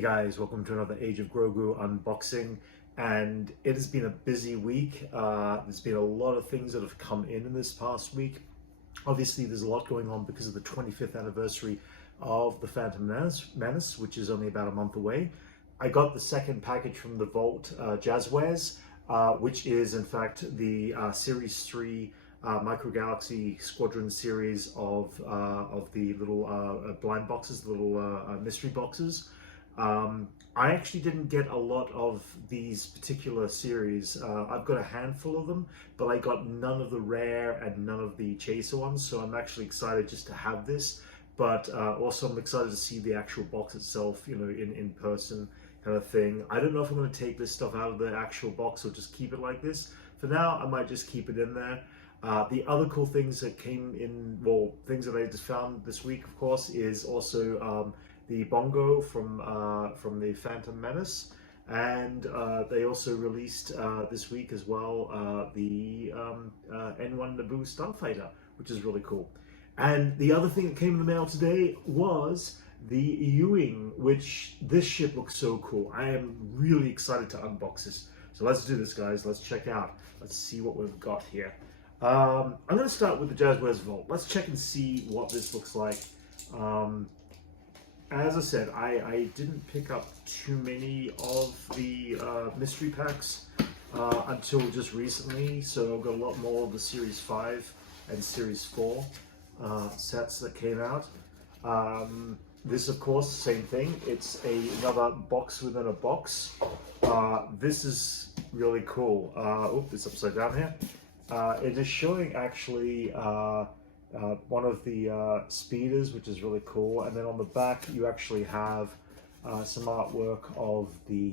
guys, welcome to another Age of Grogu unboxing, and it has been a busy week. There's been a lot of things that have come in this past week. Obviously there's a lot going on because of the 25th anniversary of the Phantom Menace, which is only about a month away. I got the second package from the Vault, Jazwares, which is in fact the Series 3 Micro Galaxy Squadron series of the little blind boxes, the little mystery boxes. I actually didn't get a lot of these particular series. I've got a handful of them, but I got none of the rare and none of the chaser ones, so I'm actually excited just to have this. But also I'm excited to see the actual box itself, you know, in person kind of thing. I don't know if I'm going to take this stuff out of the actual box or just keep it like this. For now, I might just keep it in there. The other cool things that came in, well, things that I just found this week, of course, is also the Bongo from the Phantom Menace, and they also released this week as well the N1 Naboo Starfighter, which is really cool. And the other thing that came in the mail today was the Uwing, which this ship looks so cool. I am really excited to unbox this. So let's do this, guys. Let's check out. Let's see what we've got here. I'm going to start with the Jazwares Vault. Let's check and see what this looks like. As I said, I didn't pick up too many of the mystery packs until just recently, so I've got a lot more of the Series 5 and Series 4 sets that came out. This, of course, same thing. It's another box within a box. This is really cool. Oops, it's upside down here. It is showing actually one of the speeders, which is really cool, and then on the back you actually have some artwork of the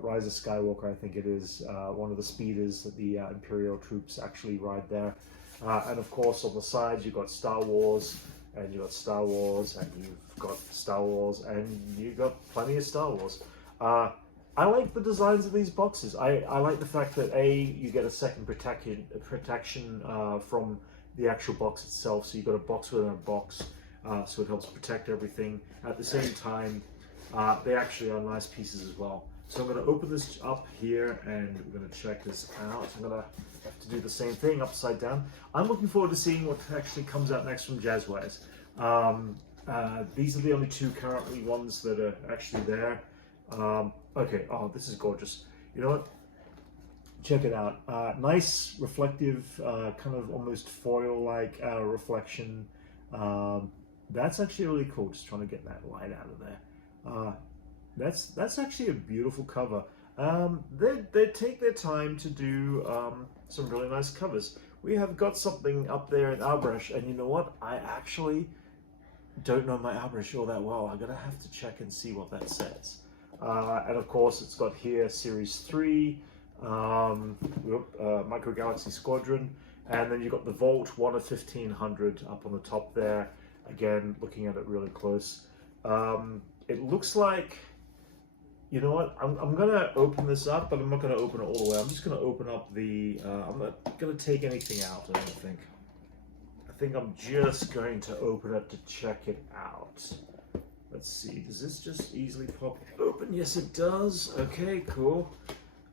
Rise of Skywalker. I think it is one of the speeders that the Imperial troops actually ride there. And of course on the sides you've got Star Wars, and you've got Star Wars, and you've got Star Wars, and you've got plenty of Star Wars. I like the designs of these boxes. I like the fact that you get a second protection from the actual box itself, so you've got a box within a box, so it helps protect everything. At the same time, they actually are nice pieces as well. So I'm going to open this up here and we're going to check this out. I'm going to have to do the same thing upside down. I'm looking forward to seeing what actually comes out next from Jazwares. These are the only two currently ones that are actually there. Okay, oh, this is gorgeous. You know what? Check it out. Nice, reflective, kind of almost foil-like reflection. That's actually really cool. Just trying to get that light out of there. That's actually a beautiful cover. They take their time to do some really nice covers. We have got something up there in Airbrush, and you know what? I actually don't know my Airbrush all that well. I'm gonna have to check and see what that says. And of course, it's got here Series 3. Micro Galaxy Squadron, and then you've got the Vault 1 of 1500 up on the top there. Again, looking at it really close, it looks like, you know what, I'm gonna open this up, but I'm not gonna open it all the way. I'm just gonna open up the I'm not gonna take anything out. I think I'm just going to open it to check it out. Let's see, does this just easily pop open? Yes, it does. Okay, cool.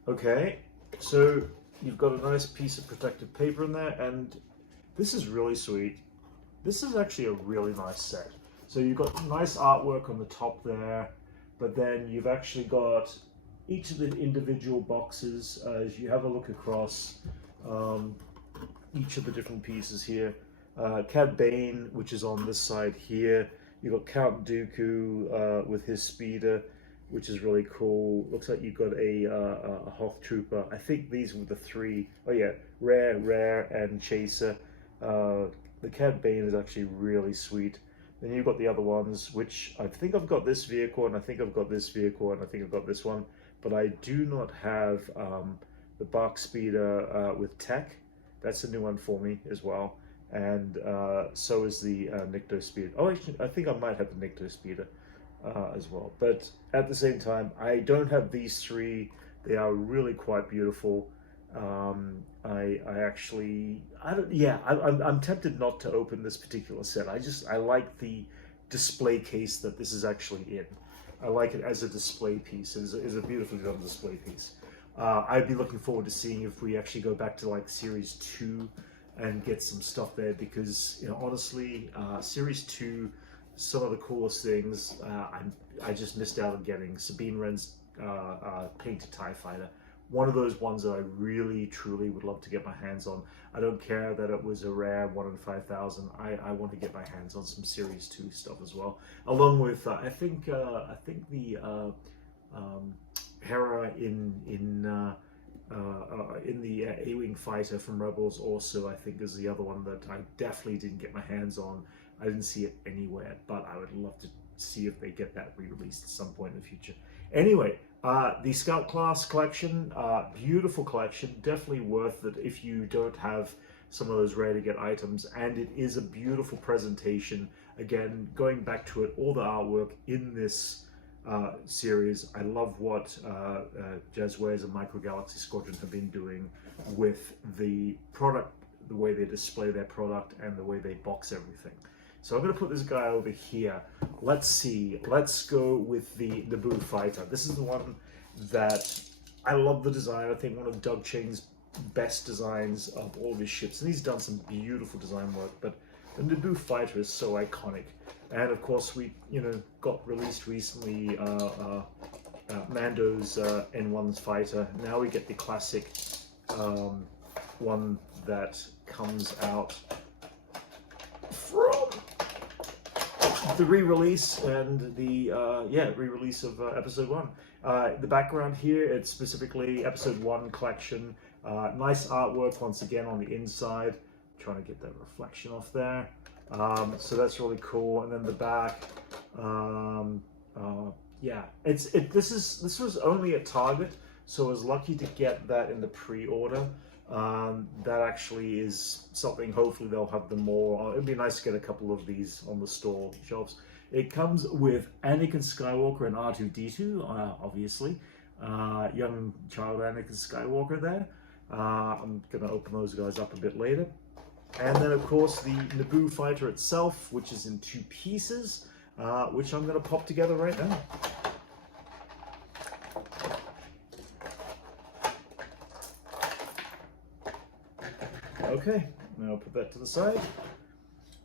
Okay, so you've got a nice piece of protective paper in there, and this is really sweet. This is actually a really nice set. So you've got nice artwork on the top there, but then you've actually got each of the individual boxes as you have a look across each of the different pieces here. Cad Bane, which is on this side here. You've got Count Dooku with his speeder, which is really cool. Looks like you've got a Hoth Trooper. I think these were the three. Oh yeah, Rare, and Chaser. The Cad Bane is actually really sweet. Then you've got the other ones, which I think I've got this vehicle, and I think I've got this vehicle, and I think I've got this one. But I do not have the Bark Speeder with tech. That's a new one for me as well. And so is the Nikto Speeder. Oh, actually, I think I might have the Nikto Speeder as well. But at the same time, I don't have these three. They are really quite beautiful. I'm tempted not to open this particular set. I like the display case that this is actually in. I like it as a display piece. It's a beautifully done display piece. I'd be looking forward to seeing if we actually go back to like Series 2 and get some stuff there, because, you know, honestly, Series 2, some of the coolest things I just missed out on getting. Sabine Wren's painted TIE Fighter. One of those ones that I really, truly would love to get my hands on. I don't care that it was a rare 1 in 5,000. I want to get my hands on some Series 2 stuff as well. Along with, I think the Hera in the A-Wing fighter from Rebels also, I think, is the other one that I definitely didn't get my hands on. I didn't see it anywhere, but I would love to see if they get that re-released at some point in the future. Anyway, the Scout Class collection, beautiful collection, definitely worth it if you don't have some of those rare to get items, and it is a beautiful presentation. Again, going back to it, all the artwork in this series, I love what Jazwares and Micro Galaxy Squadron have been doing with the product, the way they display their product and the way they box everything. So I'm going to put this guy over here. Let's see. Let's go with the Naboo Fighter. This is the one that I love the design. I think one of Doug Chang's best designs of all of his ships. And he's done some beautiful design work, but the Naboo Fighter is so iconic. And of course, we, you know, got released recently Mando's N1's fighter. Now we get the classic one that comes out from the re-release and the re-release of episode 1. The background here, it's specifically episode 1 collection. Nice artwork once again on the inside. Trying to get that reflection off there. So that's really cool. And then the back, this was only at Target, so I was lucky to get that in the pre-order. That actually is something, hopefully they'll have them more. It'd be nice to get a couple of these on the store shelves. It comes with Anakin Skywalker and R2-D2, obviously. Young child Anakin Skywalker there. I'm going to open those guys up a bit later. And then, of course, the Naboo Fighter itself, which is in 2 pieces, which I'm going to pop together right now. Okay, now I'll put that to the side.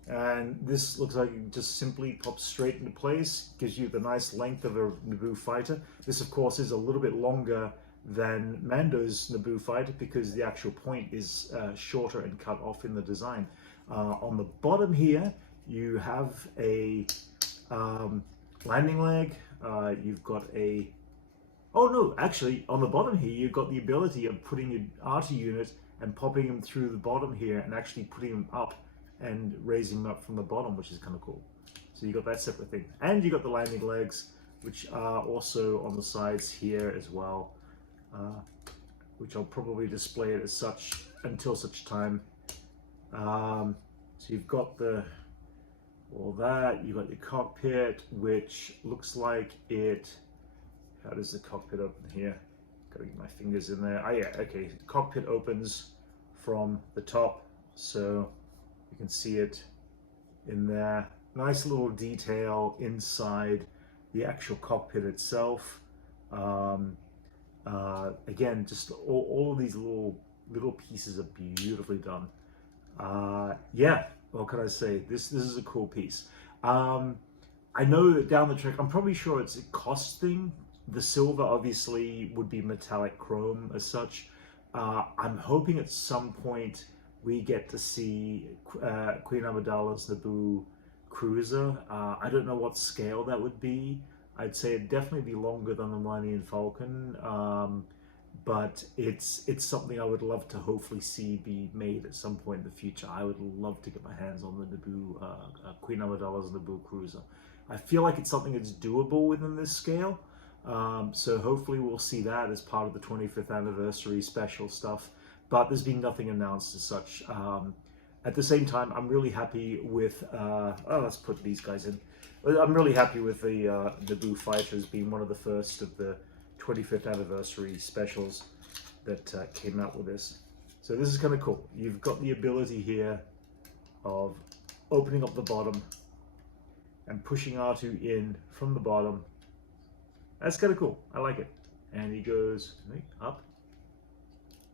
And this looks like it just simply pops straight into place, gives you the nice length of a Naboo Fighter. This, of course, is a little bit longer than Mando's Naboo Fighter because the actual point is shorter and cut off in the design. On the bottom here, you have a landing leg. You've got a... Oh no, actually, on the bottom here, you've got the ability of putting your RT unit and popping him through the bottom here and actually putting him up and raising him up from the bottom, which is kind of cool. So you got that separate thing. And you got the landing legs, which are also on the sides here as well, which I'll probably display it as such until such time. So you've got all that, you've got your cockpit, which looks like it, how does the cockpit open here? Gotta get my fingers in there. Oh yeah, okay. The cockpit opens from the top, so you can see it in there. Nice little detail inside the actual cockpit itself. Again, just all of these little pieces are beautifully done. Yeah, what can I say? This is a cool piece. I know that down the track, I'm probably sure it's a cost thing. The silver obviously would be metallic chrome as such. I'm hoping at some point we get to see Queen Amidala's Naboo cruiser. I don't know what scale that would be. I'd say it'd definitely be longer than the Millennium Falcon, but it's something I would love to hopefully see be made at some point in the future. I would love to get my hands on the Naboo, Queen Amidala's Naboo cruiser. I feel like it's something that's doable within this scale. So hopefully we'll see that as part of the 25th anniversary special stuff, but there's been nothing announced as such. At the same time, I'm really happy with, let's put these guys in. I'm really happy with the Naboo Fighters being one of the first of the 25th anniversary specials that came out with this. So this is kind of cool. You've got the ability here of opening up the bottom and pushing R2 in from the bottom That's kind of cool. I like it. And he goes up,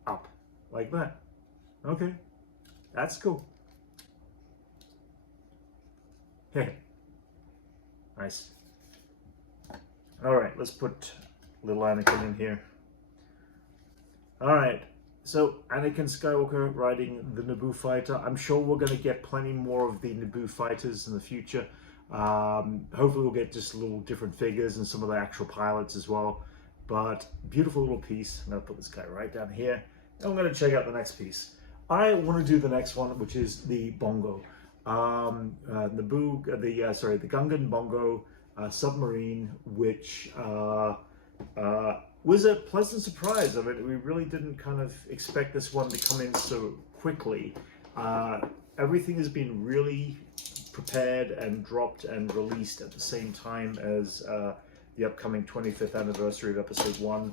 up, like that. Okay, that's cool. Hey, nice. All right, let's put little Anakin in here. All right, so Anakin Skywalker riding the Naboo fighter. I'm sure we're going to get plenty more of the Naboo fighters in the future. Hopefully we'll get just little different figures and some of the actual pilots as well. But beautiful little piece. I'm going to put this guy right down here. And I'm going to check out the next piece. I want to do the next one, which is the Bongo. Naboo, the Gungan Bongo submarine, which was a pleasant surprise. I mean, we really didn't kind of expect this one to come in so quickly. Everything has been really prepared and dropped and released at the same time as the upcoming 25th anniversary of Episode 1.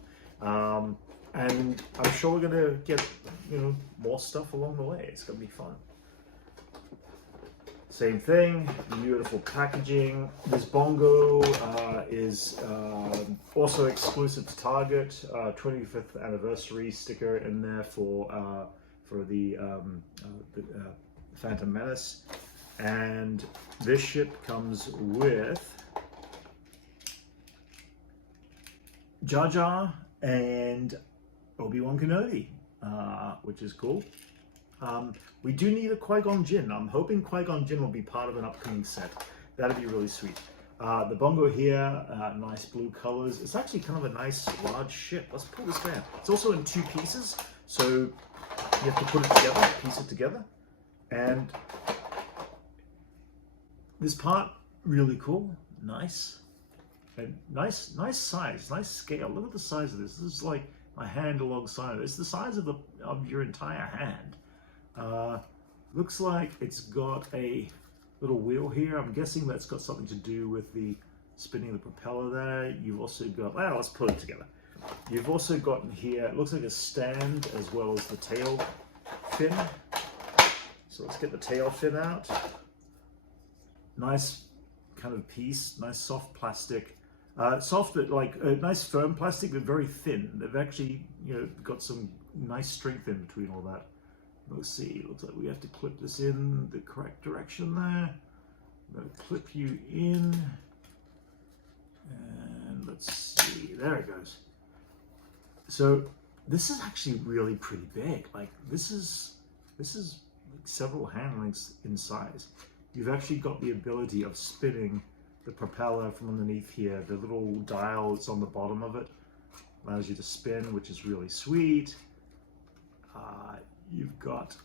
And I'm sure we're going to get, more stuff along the way. It's going to be fun. Same thing, beautiful packaging. This Bongo is also exclusive to Target. 25th anniversary sticker in there for the Phantom Menace. And this ship comes with Jar Jar and Obi-Wan Kenobi, which is cool. We do need a Qui-Gon Jinn. I'm hoping Qui-Gon Jinn will be part of an upcoming set. That'd be really sweet. The Bongo here, nice blue colors. It's actually kind of a nice large ship. Let's pull this down. It's also in 2 pieces, so you have to put it together, piece it together. And this part, really cool, nice. And nice size, nice scale. Look at the size of this. This is like my hand alongside it. It's the size of your entire hand. Looks like it's got a little wheel here. I'm guessing that's got something to do with the spinning the propeller there. You've also got, well, let's put it together. You've also got in here, it looks like a stand as well as the tail fin. So let's get the tail fin out. Nice kind of piece, nice soft plastic. Soft, but like nice firm plastic, but very thin. They've actually, got some nice strength in between all that. Let's see, looks like we have to clip this in the correct direction there. I'm going to clip you in. And let's see, there it goes. So this is actually really pretty big. Like this is like several hand lengths in size. You've actually got the ability of spinning the propeller from underneath here. The little dial that's on the bottom of it allows you to spin, which is really sweet. You've got,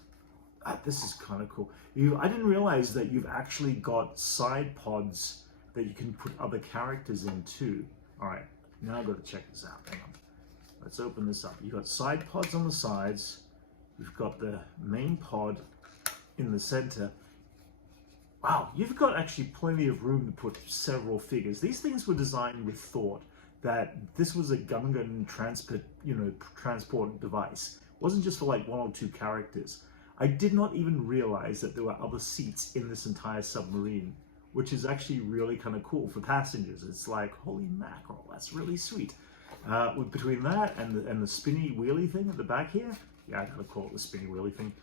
this is kind of cool. I didn't realize that you've actually got side pods that you can put other characters in too. All right, now I've got to check this out. Hang on. Let's open this up. You've got side pods on the sides. You've got the main pod in the center. Wow, you've got actually plenty of room to put several figures. These things were designed with thought that this was a Gungan transport device. It wasn't just for like 1 or 2 characters. I did not even realize that there were other seats in this entire submarine, which is actually really kind of cool for passengers. It's like, holy mackerel, that's really sweet. Between that and the spinny wheelie thing at the back here, yeah, I gotta call it the spinny wheelie thing.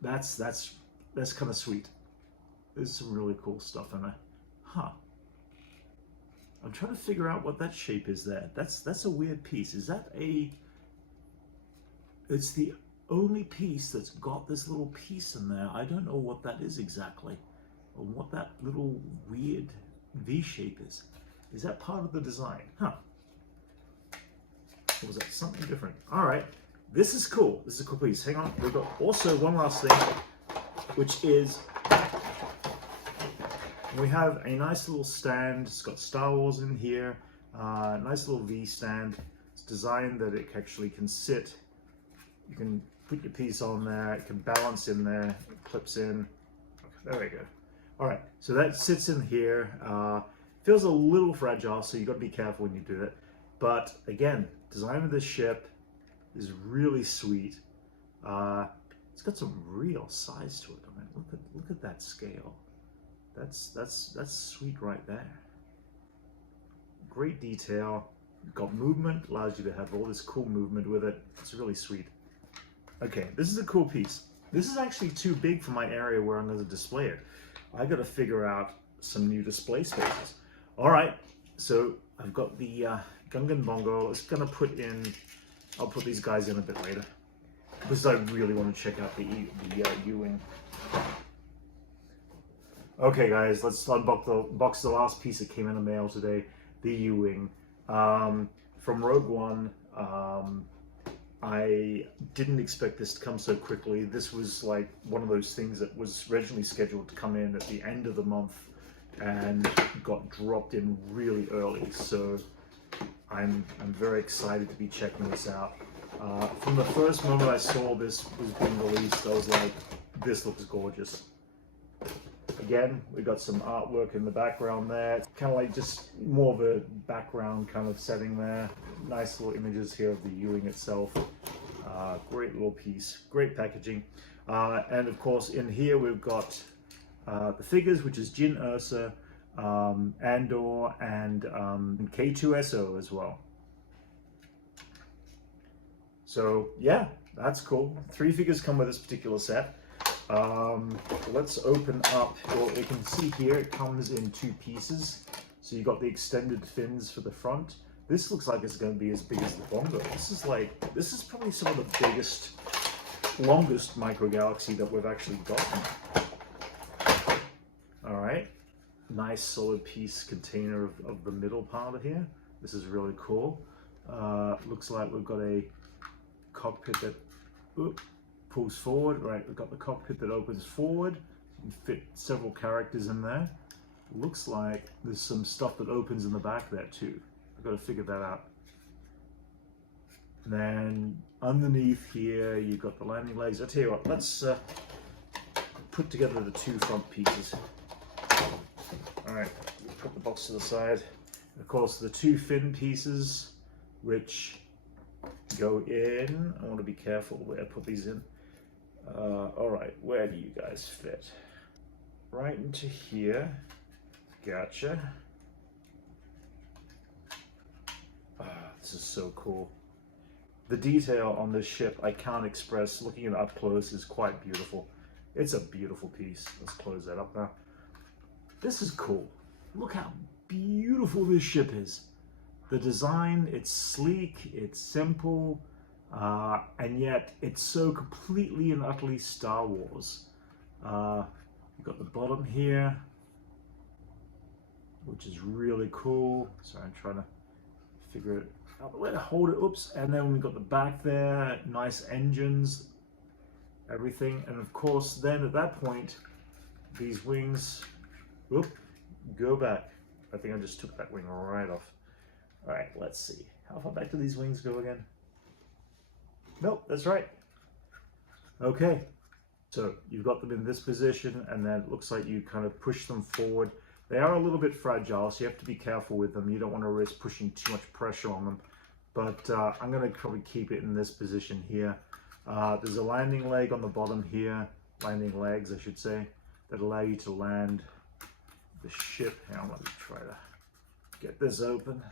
That's kind of sweet. There's some really cool stuff in there. Huh. I'm trying to figure out what that shape is there. That's a weird piece. Is that a... It's the only piece that's got this little piece in there. I don't know what that is exactly. Or what that little weird V shape is. Is that part of the design? Huh. Or was that something different? All right. This is cool. This is a cool piece. Hang on. We've got also one last thing, which is... We have a nice little stand. It's got Star Wars in here. Nice little V stand. It's designed that it actually can sit. You can put your piece on there. It can balance in there. It clips in. Okay, there we go. All right, so that sits in here. Feels a little fragile, so you've got to be careful when you do it. But again, design of this ship is really sweet. It's got some real size to it. I mean, look at that scale. That's sweet right there. great detail. Got movement, allows you to have all this cool movement with it. It's really sweet. Okay, this is a cool piece. This is actually too big for my area where I'm going to display it. I got to figure out some new display spaces. All right, so I've got the Gungan Bongo. It's going to put in, I'll put these guys in a bit later, because I really want to check out the Uwing. Okay guys, let's unbox the last piece that came in the mail today, the Uwing. From Rogue One. I didn't expect this to come so quickly. This was like one of those things that was originally scheduled to come in at the end of the month and got dropped in really early. So I'm very excited to be checking this out. From the first moment I saw this was being released, I was like, this looks gorgeous. Again, we've got some artwork in the background there. It's kind of like just more of a background kind of setting there. Nice little images here of the Uwing itself. Great little piece, great packaging. And of course in here we've got the figures, which is Jin Ursa, Andor, and K2SO as well. So yeah, that's cool. 3 figures come with this particular set. Let's open up. Well, you can see here it comes in 2 pieces. So you got the extended fins for the front. This looks like it's going to be as big as the Bongo. This is probably some of the biggest, longest micro galaxy that we've actually gotten. All right, nice solid piece container of the middle part of here. This is really cool. Looks like we've got a cockpit that pulls forward. Right, we've got the cockpit that opens forward. You can fit several characters in there. Looks like there's some stuff that opens in the back there too. I've got to figure that out. And then underneath here you've got the landing legs. I tell you what, let's put together the 2 front pieces. All right, put the box to the side. Of course, the 2 fin pieces, which go in. I want to be careful where I put these in. All right, where do you guys fit? Right into here. Gotcha. This is so cool. The detail on this ship I can't express. Looking at it up close is quite beautiful. It's a beautiful piece. Let's close that up now. This is cool. Look how beautiful this ship is. The design, it's sleek, it's simple, and yet it's so completely and utterly Star Wars. You've got the bottom here, which is really cool. Sorry, I'm trying to figure it out where to hold it. Oops. And then we've got the back there, nice engines, everything. And of course, then at that point, these wings, go back. I think I just took that wing right off. All right, let's see. How far back do these wings go again? Nope, that's right. Okay, so you've got them in this position, and then it looks like you kind of push them forward. They are a little bit fragile, so you have to be careful with them. You don't want to risk pushing too much pressure on them. But I'm going to probably keep it in this position here. There's a landing leg on the bottom here, landing legs, I should say, that allow you to land the ship. Now let me try to get this open.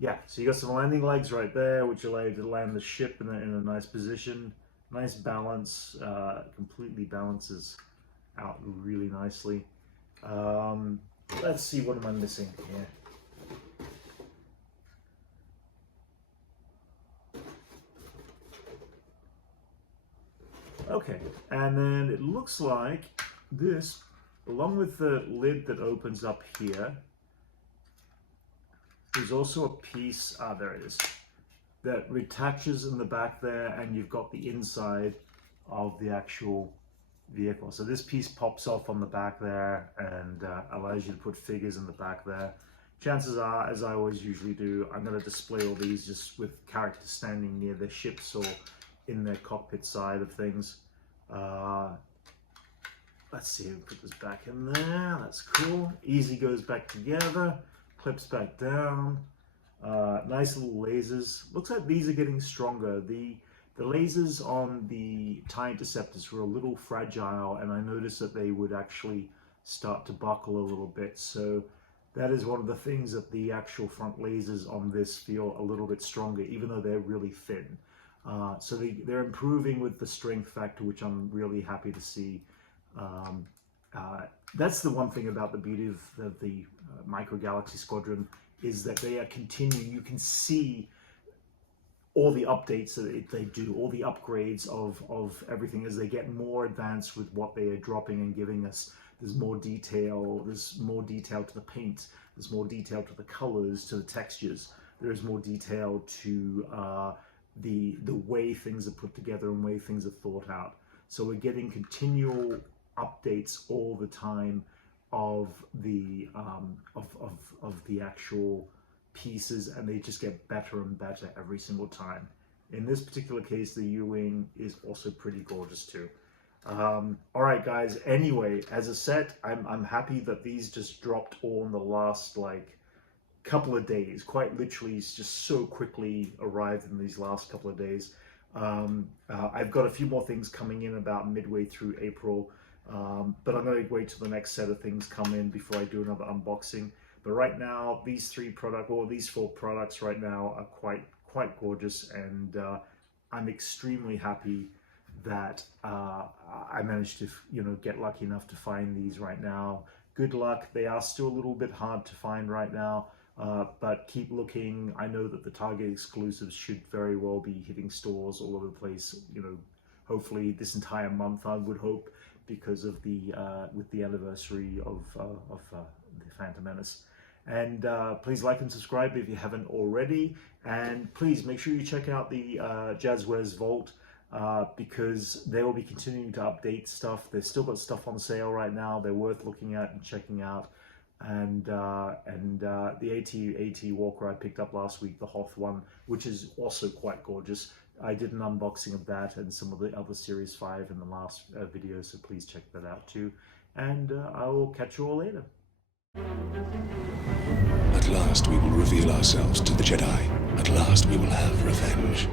Yeah, so you got some landing legs right there, which allow you to land the ship in a nice position. Nice balance, completely balances out really nicely. Let's see, what am I missing here? Okay, and then it looks like this, along with the lid that opens up here, there's also a piece, there it is, that retaches in the back there, and you've got the inside of the actual vehicle. So this piece pops off on the back there and allows you to put figures in the back there. Chances are, as I always usually do, I'm going to display all these just with characters standing near the ships or in their cockpit side of things. Let's see, put this back in there. That's cool. Easy goes back together, clips back down. Nice little lasers. Looks like these are getting stronger. The lasers on the TIE Interceptors were a little fragile, and I noticed that they would actually start to buckle a little bit. So that is one of the things that the actual front lasers on this feel a little bit stronger, even though they're really thin. So they're improving with the strength factor, which I'm really happy to see. That's the one thing about the beauty of the Micro Galaxy Squadron, is that they are continuing. You can see all the updates that they do, all the upgrades of everything as they get more advanced with what they are dropping and giving us. There's more detail to the paint, there's more detail to the colors, to the textures, there is more detail to the way things are put together and way things are thought out. So we're getting continual updates all the time of the actual pieces, and they just get better and better every single time. In this particular case, the Uwing is also pretty gorgeous too. All right, guys. Anyway, as a set, I'm happy that these just dropped all in the last like couple of days. Quite literally, it's just so quickly arrived in these last couple of days. I've got a few more things coming in about midway through April, but I'm going to wait till the next set of things come in before I do another unboxing. But right now, these four products right now are quite gorgeous, and I'm extremely happy that I managed to get lucky enough to find these right now. Good luck. They are still a little bit hard to find right now, but keep looking. I know that the Target exclusives should very well be hitting stores all over the place. Hopefully this entire month, I would hope, because of the with the anniversary of the Phantom Menace. And please like and subscribe if you haven't already. And please make sure you check out the Jazwares Vault, because they will be continuing to update stuff. They've still got stuff on sale right now. They're worth looking at and checking out. And the AT Walker I picked up last week, the Hoth one, which is also quite gorgeous. I did an unboxing of that and some of the other Series 5 in the last video, so please check that out too. And I will catch you all later. At last we will reveal ourselves to the Jedi. At last we will have revenge.